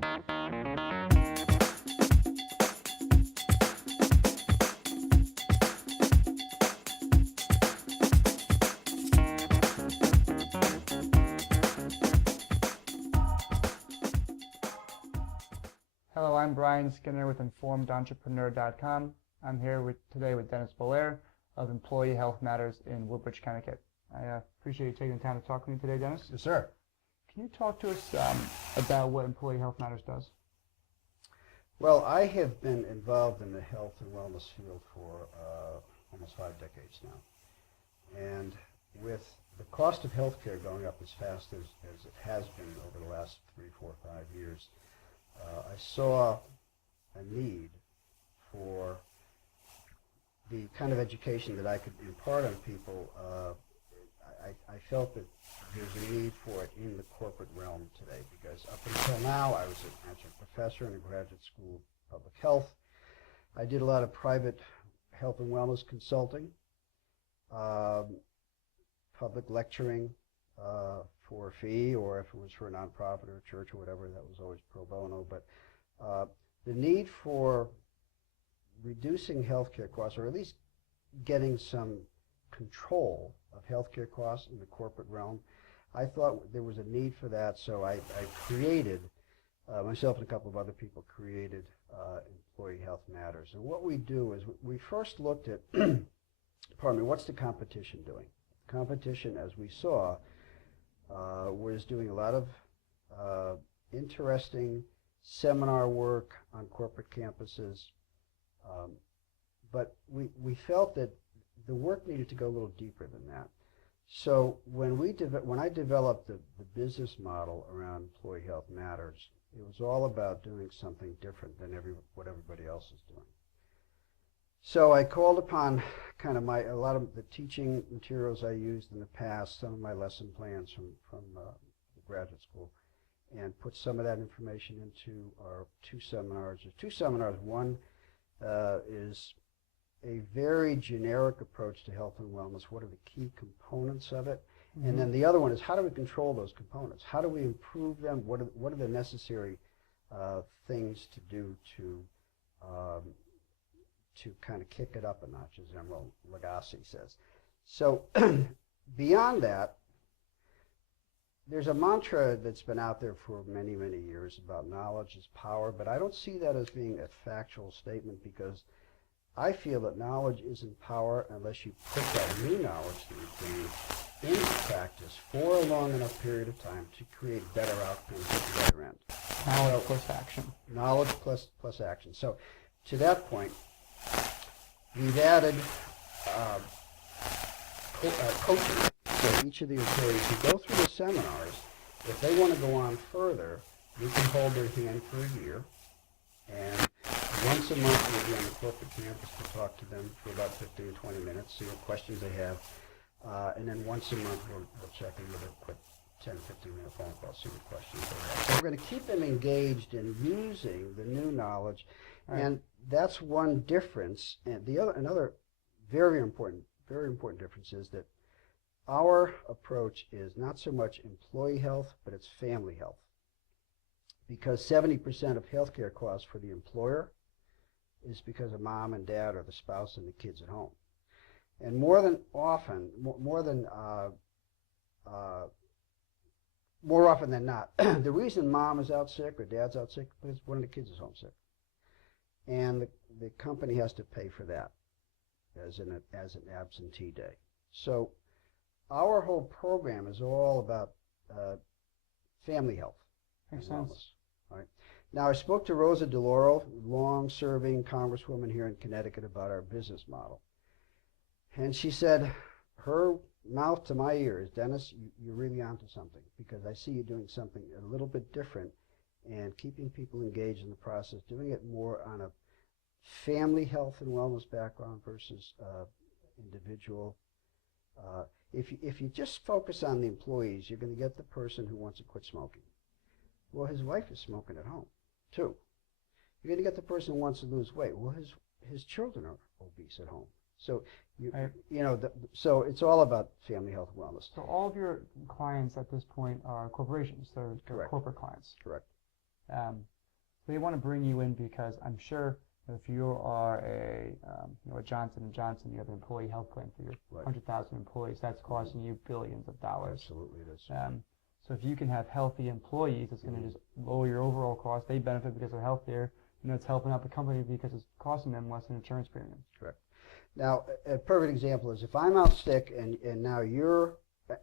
Hello, I'm Brian Skinner with InformedEntrepreneur.com. I'm here today with Dennis Belair of Employee Health Matters in Woodbridge, Connecticut. I appreciate you taking the time to talk to me today, Dennis. Yes, sir. Can you talk to us about what Employee Health Matters does? Well, I have been involved in the health and wellness field for almost 5 decades now. And with the cost of healthcare going up as fast as it has been over the last 3, 4, 5 years, I saw a need for the kind of education that I could impart on people. I felt that there's a need for it in the corporate realm today, because up until now I was an adjunct professor in a graduate school of public health. I did a lot of private health and wellness consulting, public lecturing for a fee, or if it was for a nonprofit or a church or whatever, that was always pro bono. But the need for reducing healthcare costs, or at least getting some control of healthcare costs in the corporate realm, I thought there was a need for that. So I created, myself and a couple of other people created Employee Health Matters. And what we do is we first looked at, pardon me, what's the competition doing? Competition, as we saw, was doing a lot of interesting seminar work on corporate campuses, but we felt that the work needed to go a little deeper than that. So when I developed the business model around Employee Health Matters, it was all about doing something different than what everybody else is doing. So I called upon kind of a lot of the teaching materials I used in the past, some of my lesson plans from the graduate school, and put some of that information into our 2 seminars. There's 2 seminars. One is a very generic approach to health and wellness. What are the key components of it? Mm-hmm. And then the other one is, how do we control those components? How do we improve them? What are the necessary things to do to kind of kick it up a notch, as Emeril Lagasse says. So beyond that, there's a mantra that's been out there for many, many years about knowledge is power, but I don't see that as being a factual statement, because I feel that knowledge isn't power unless you put that new knowledge that you've gained into practice for a long enough period of time to create better outcomes at the other end. Knowledge plus action. Knowledge plus action. So to that point, we've added coaching. So each of the employees who go through the seminars, if they want to go on further, we can hold their hand for a year, and once a month we'll be on the corporate campus to talk to them for about 15 or 20 minutes, see what questions they have, and then once a month we'll check in with a quick 10, 15-minute phone call, see what questions they have. So we're going to keep them engaged in using the new knowledge, and that's one difference. And another very important difference is that our approach is not so much employee health, but it's family health. Because 70% of healthcare costs for the employer is because of mom and dad or the spouse and the kids at home. And more often than not, the reason mom is out sick or dad's out sick is because one of the kids is homesick. And the company has to pay for that as an absentee day. So our whole program is all about family health and wellness. All right. Now, I spoke to Rosa DeLauro, long-serving congresswoman here in Connecticut, about our business model. And she said, her mouth to my ears, Dennis, you're really onto something, because I see you doing something a little bit different and keeping people engaged in the process, doing it more on a family health and wellness background versus individual. If you just focus on the employees, you're going to get the person who wants to quit smoking. Well, his wife is smoking at home, too. You're going to get the person who wants to lose weight. Well, his children are obese at home. So so it's all about family health and wellness. So all of your clients at this point are corporations. They're Correct. Corporate clients. Correct. They want to bring you in because I'm sure if you are a Johnson & Johnson, you have an employee health plan for your 100,000 employees, that's costing you billions of dollars. Absolutely, it is. So if you can have healthy employees, it's going to just lower your overall cost. They benefit because they're healthier. It's helping out the company because it's costing them less in insurance premium. Correct. Now, a perfect example is if I'm out sick and now you're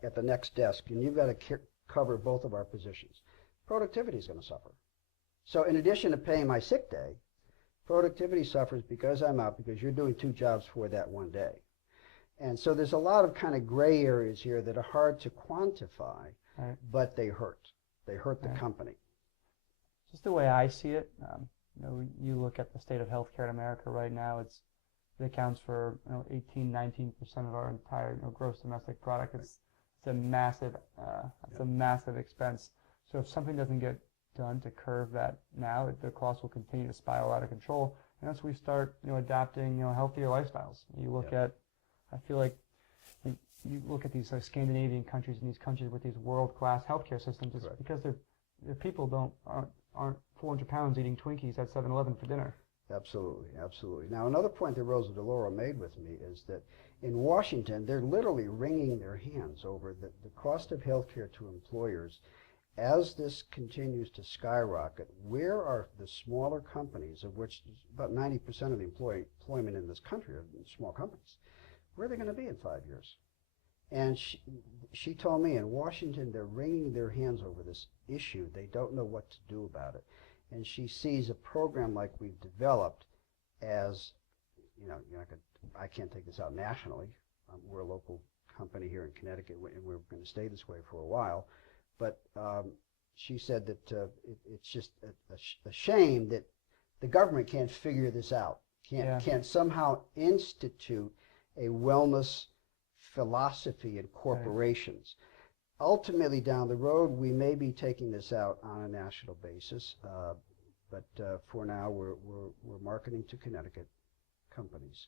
at the next desk and you've got to cover both of our positions, productivity is going to suffer. So in addition to paying my sick day, productivity suffers because I'm out because you're doing 2 jobs for that one day. And so there's a lot of kind of gray areas here that are hard to quantify, right, but they hurt. They hurt the company. Just the way I see it, you look at the state of healthcare in America right now, it accounts for 18-19% of our entire gross domestic product. It's a massive a massive expense. So if something doesn't get done to curb that now, the cost will continue to spiral out of control. And as we start adopting healthier lifestyles, you look at, I feel like you look at these Scandinavian countries and these countries with these world-class healthcare systems, it's because their people aren't 400 pounds eating Twinkies at 7-Eleven for dinner. Absolutely, absolutely. Now, another point that Rosa DeLauro made with me is that in Washington, they're literally wringing their hands over the cost of health care to employers. As this continues to skyrocket, where are the smaller companies, of which about 90% of the employment in this country are small companies, where are they going to be in 5 years? And she told me in Washington, they're wringing their hands over this issue. They don't know what to do about it. And she sees a program like we've developed as, I can't take this out nationally. We're a local company here in Connecticut, and we're going to stay this way for a while. But she said that it's just a shame that the government can't figure this out, can't somehow institute a wellness philosophy in corporations. Right. Ultimately, down the road, we may be taking this out on a national basis, but for now, we're marketing to Connecticut companies.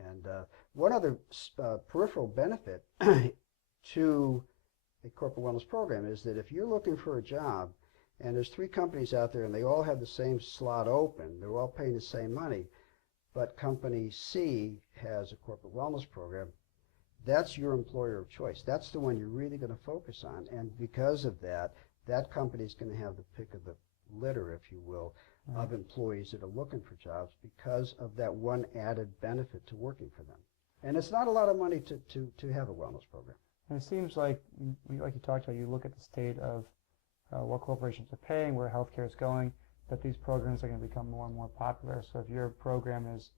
And one other peripheral benefit to a corporate wellness program is that if you're looking for a job and there's 3 companies out there and they all have the same slot open, they're all paying the same money, but company C has a corporate wellness program, that's your employer of choice. That's the one you're really going to focus on. And because of that, that company is going to have the pick of the litter, if you will, of employees that are looking for jobs because of that one added benefit to working for them. And it's not a lot of money to have a wellness program. And it seems like you talked about, you look at the state of what corporations are paying, where healthcare is going, that these programs are going to become more and more popular. So if your program is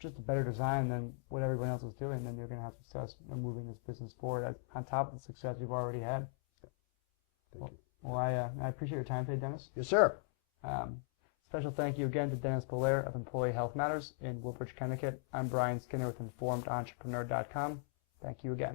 just a better design than what everyone else is doing, then you're going to have success moving this business forward on top of the success you've already had. Thank you. Well, I appreciate your time today, Dennis. Yes, sir. Special thank you again to Dennis Belair of Employee Health Matters in Woodbridge, Connecticut. I'm Brian Skinner with InformedEntrepreneur.com. Thank you again.